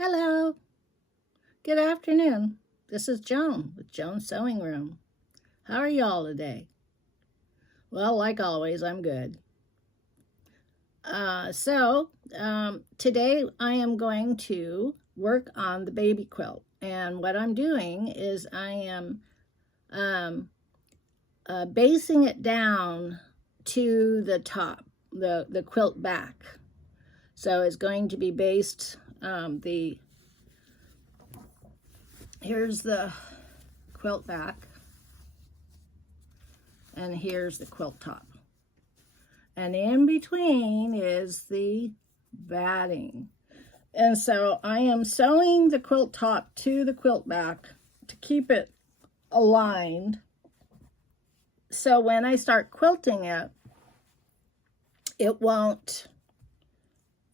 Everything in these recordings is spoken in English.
Hello. Good afternoon. This is Joan with Joan's Sewing Room. How are y'all today? Well, like always, I'm good. Today I am going to work on the baby quilt. And what I'm doing is I am basing it down to the top, the quilt back. So it's going to be based, here's the quilt back, and here's the quilt top. And in between is the batting. And so I am sewing the quilt top to the quilt back to keep it aligned. So when I start quilting it, it won't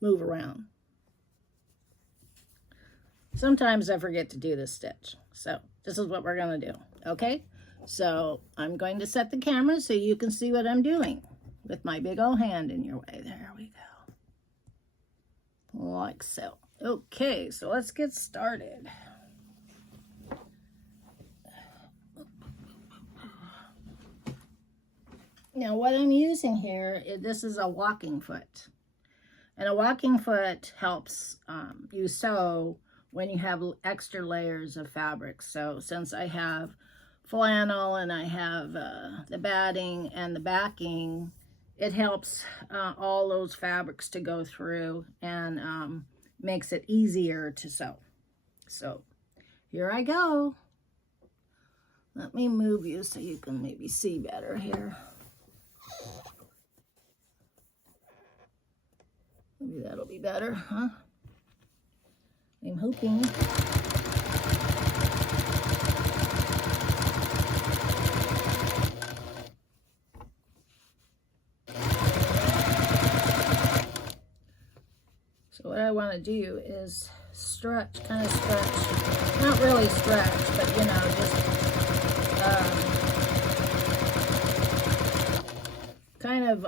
move around. Sometimes I forget to do this stitch. So this is what we're going to do. Okay. So I'm going to set the camera so you can see what I'm doing with my big old hand in your way. There we go. Like so. Okay. So let's get started. Now what I'm using here, this is a walking foot. And a walking foot helps you sew when you have extra layers of fabric. So since I have flannel and I have the batting and the backing, it helps all those fabrics to go through and makes it easier to sew. So here I go. Let me move you so you can maybe see better here. Maybe that'll be better, huh? I'm hoping. So what I want to do is stretch, kind of stretch. Not really stretch, but you know, just kind of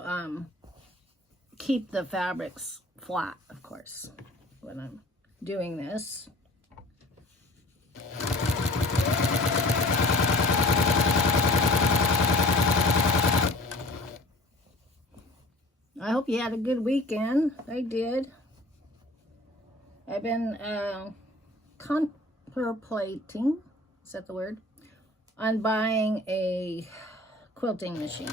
keep the fabrics flat, of course, when I'm doing this. I hope you had a good weekend. I did. I've been contemplating, is that the word, on buying a quilting machine.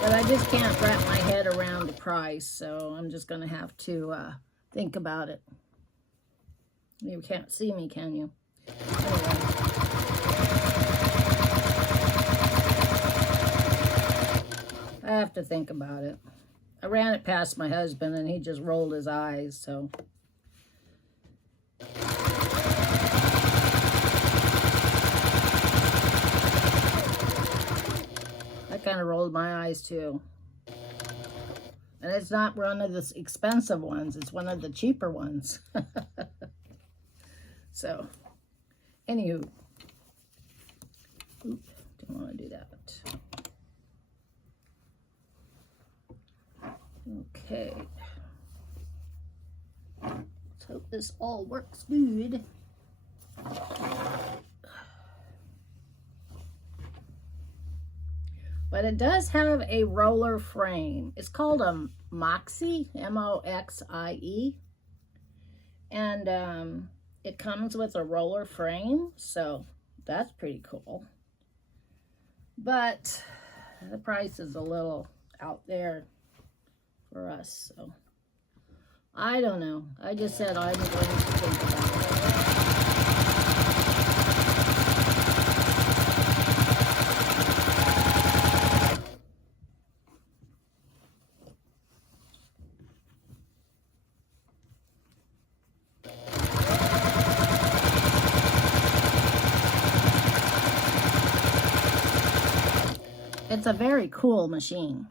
But I just can't wrap my head around the price, so I'm just going to have to think about it. You can't see me, can you? Anyway. I have to think about it. I ran it past my husband, and he just rolled his eyes, so... I kind of rolled my eyes too. And it's not one of the expensive ones, it's one of the cheaper ones. So, anywho. Oop, don't want to do that. Okay. Let's hope this all works good. But it does have a roller frame. It's called a Moxie, M-O-X-I-E. And it comes with a roller frame, so that's pretty cool. But the price is a little out there for us, so I don't know. I just said I'm going to think about it. It's a very cool machine.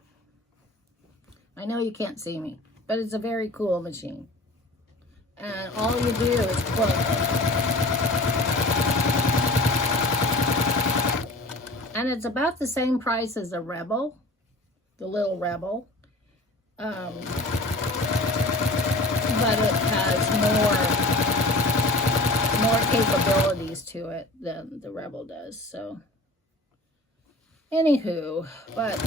I know you can't see me, but it's a very cool machine. And all you do is quilt. And it's about the same price as a Rebel, the little Rebel. but it has more capabilities to it than the Rebel does. So, anywho, but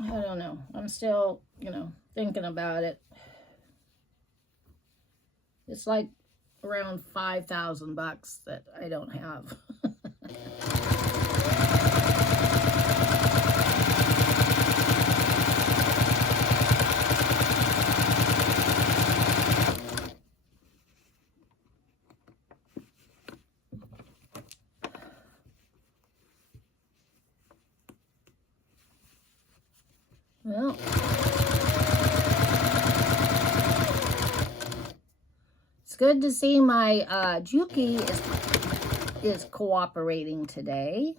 I don't know. I'm still, thinking about it. It's like around $5,000 that I don't have. Well, it's good to see my Juki is cooperating today.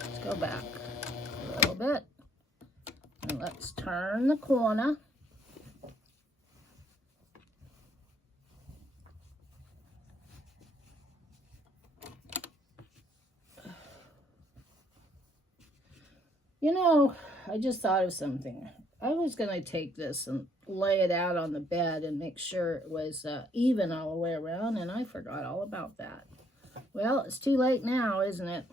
Let's go back a little bit and let's turn the corner. I just thought of something. I was going to take this and lay it out on the bed and make sure it was even all the way around, and I forgot all about that. Well, it's too late now, isn't it?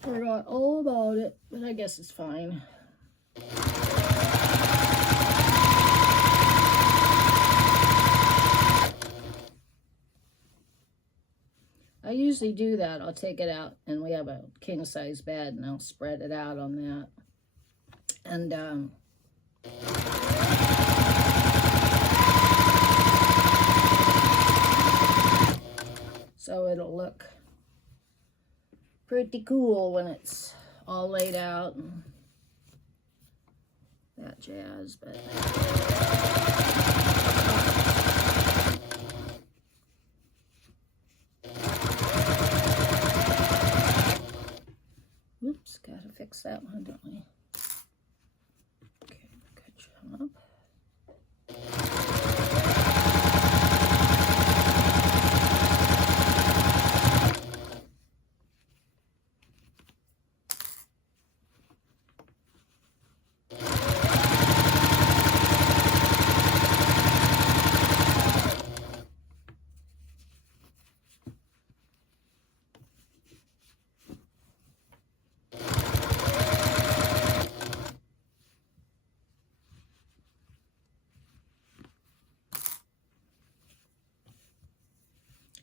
Forgot all about it, but I guess it's fine. I usually do that. I'll take it out, and we have a king-size bed, and I'll spread it out on that. And, so it'll look pretty cool when it's all laid out and that jazz, but... Oops, gotta fix that one, don't we? Okay, good job.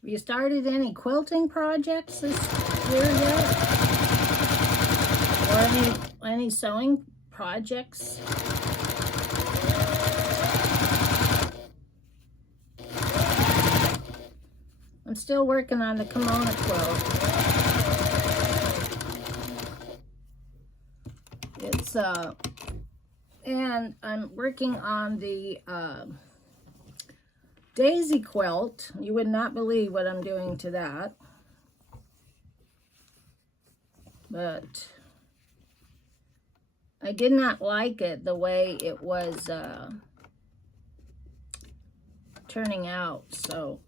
Have you started any quilting projects this year yet? Or any sewing projects? I'm still working on the kimono quilt. It's and I'm working on the daisy quilt. You would not believe what I'm doing to that. But I did not like it the way it was turning out. So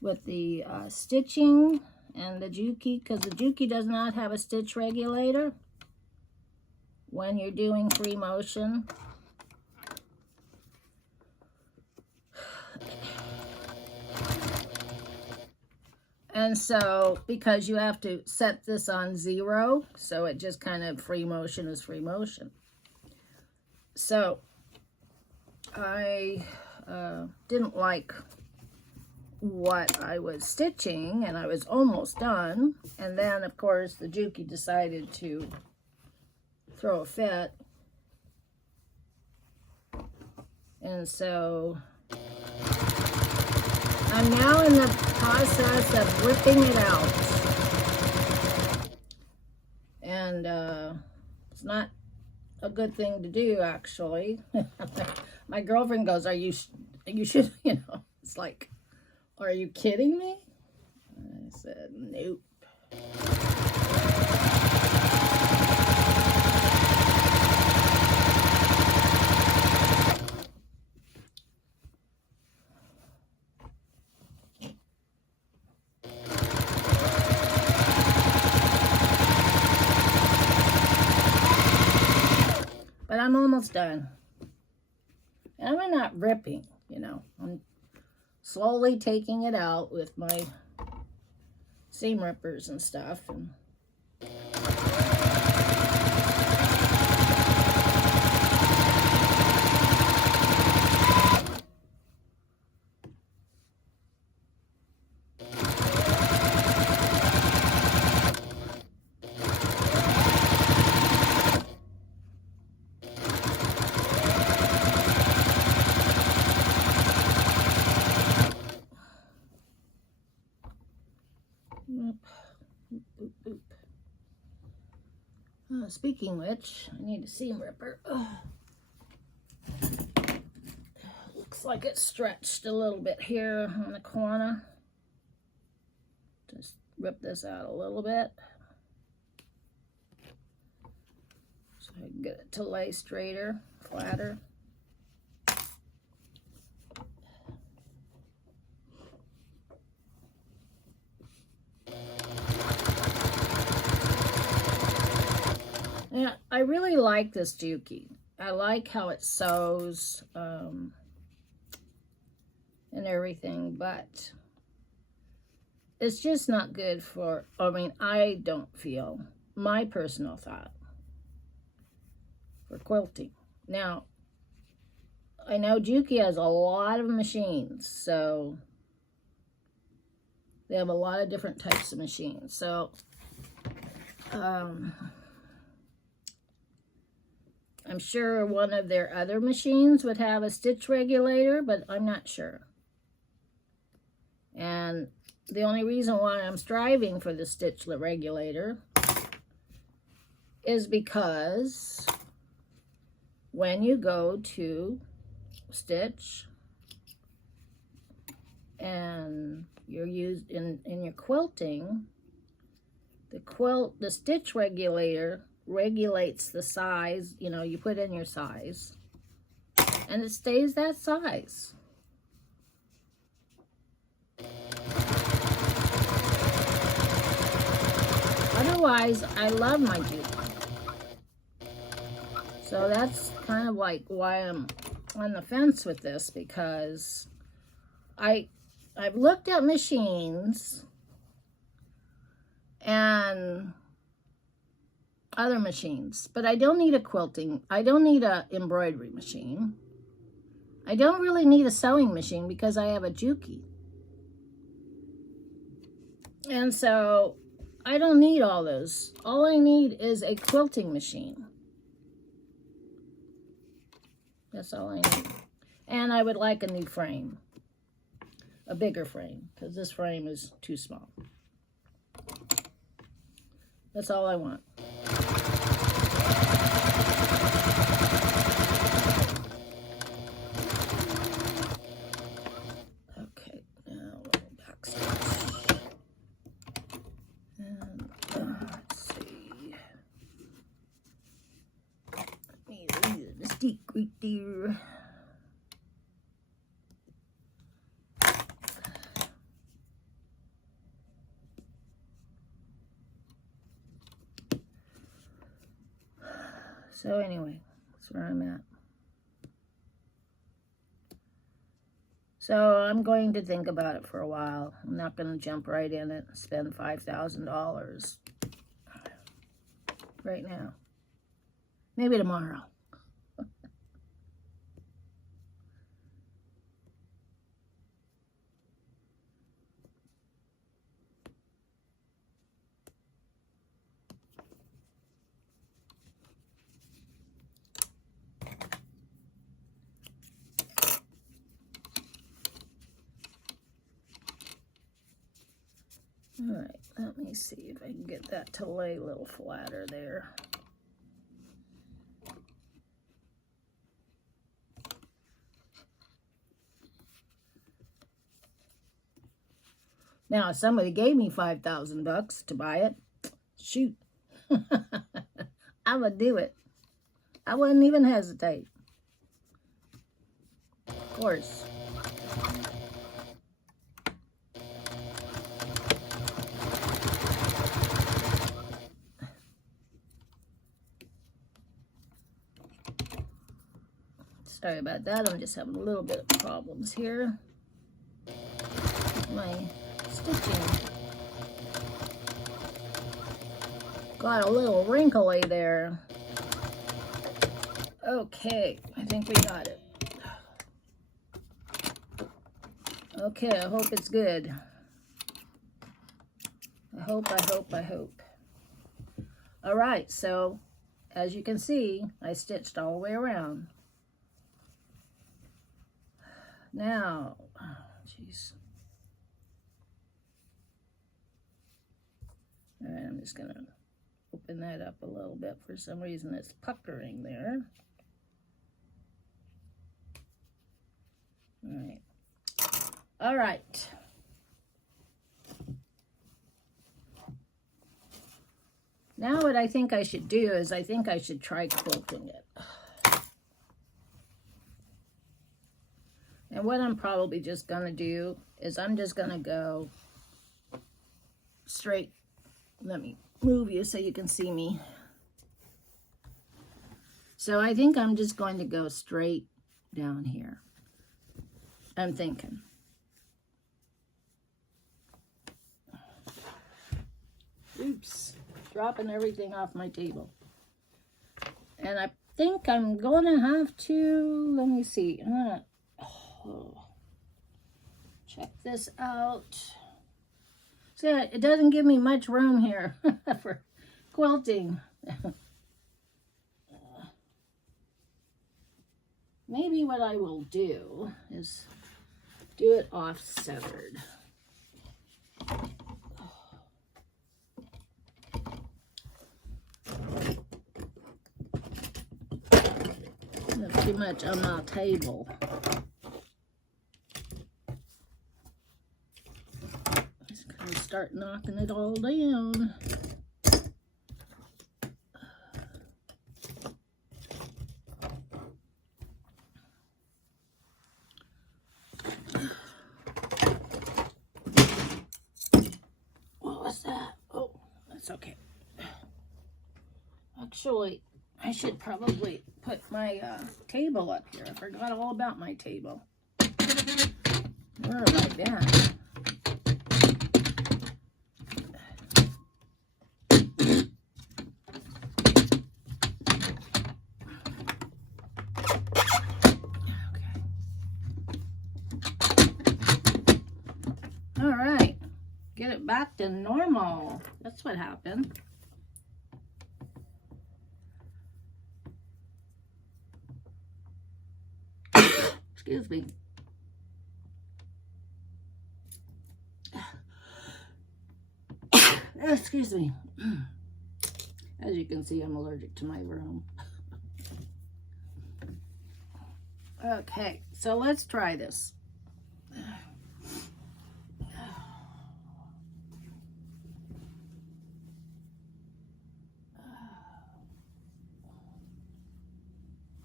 with the stitching and the Juki, because the Juki does not have a stitch regulator when you're doing free motion. And so, because you have to set this on 0, so it just kind of free motion is free motion. So, I didn't like what I was stitching, and I was almost done. And then, of course, the Juki decided to throw a fit. And so... I'm now in the process of ripping it out. And it's not a good thing to do, actually. My girlfriend goes, you should, it's like, are you kidding me? I said, nope. I'm almost done. And I'm not ripping, you know. I'm slowly taking it out with my seam rippers and stuff. And speaking of which, I need a seam ripper. Looks like it's stretched a little bit here on the corner. Just rip this out a little bit so I can get it to lay straighter, flatter. Yeah, I really like this Juki. I like how it sews and everything, but it's just not good for, I mean, I don't feel, my personal thought, for quilting. Now, I know Juki has a lot of machines, so they have a lot of different types of machines. So, I'm sure one of their other machines would have a stitch regulator, but I'm not sure. And the only reason why I'm striving for the stitch regulator is because when you go to stitch and you're used in your quilting, the stitch regulator regulates the size, you know, you put in your size and it stays that size. Otherwise, I love my Juki. So that's kind of like why I'm on the fence with this, because I've looked at machines and other machines, but I don't need a quilting. I don't need a embroidery machine. I don't really need a sewing machine because I have a Juki. And so I don't need all those. All I need is a quilting machine. That's all I need. And I would like a new frame. A bigger frame, because this frame is too small. That's all I want. Okay, now a little back stitch. And let's see. Let me leave the mistake right there. So anyway, that's where I'm at. So I'm going to think about it for a while. I'm not going to jump right in it and spend $5,000 right now. Maybe tomorrow. All right, let me see if I can get that to lay a little flatter there. Now, if somebody gave me $5,000 to buy it, shoot, I would do it. I wouldn't even hesitate. Of course. Sorry about that. I'm just having a little bit of problems here. My stitching got a little wrinkly there. Okay, I think we got it. Okay, I hope it's good. I hope. All right, so as you can see, I stitched all the way around. Now, jeez. All right, I'm just gonna open that up a little bit. For some reason, it's puckering there. All right. All right. Now what I think I should do is I think I should try quilting it. And what I'm probably just going to do is I'm just going to go straight. Let me move you so you can see me. So I think I'm just going to go straight down here. I'm thinking. Oops, dropping everything off my table. And I think I'm going to have to, let me see. Check this out. See, it doesn't give me much room here for quilting. Maybe what I will do is do it off-centered. Not too much on my table. Just gonna start knocking it all down. What was that? Oh, that's okay. Actually, I should probably put my table up here. I forgot all about my table. Where have I been? Okay. All right. Get it back to normal. That's what happened. Excuse me. Excuse me. As you can see, I'm allergic to my room. Okay, so let's try this.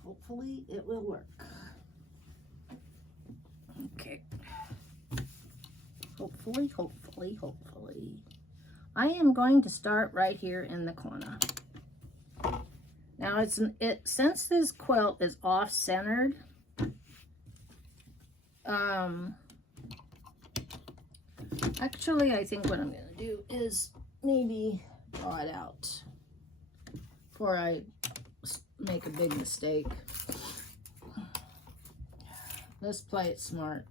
Hopefully it will work. Okay. Hopefully. I am going to start right here in the corner. Now since this quilt is off-centered, actually I think what I'm going to do is maybe draw it out before I make a big mistake. Let's play it smart.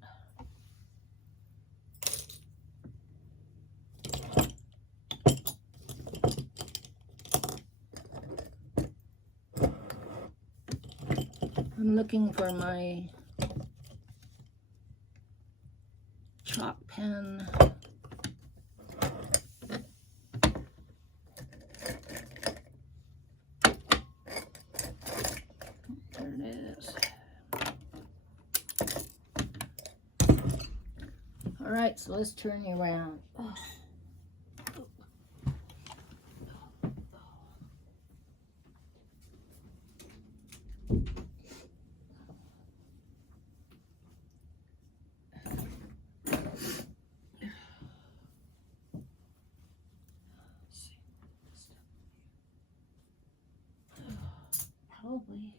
I'm looking for my chalk pen. There it is. All right, so let's turn you around. Oh. Probably.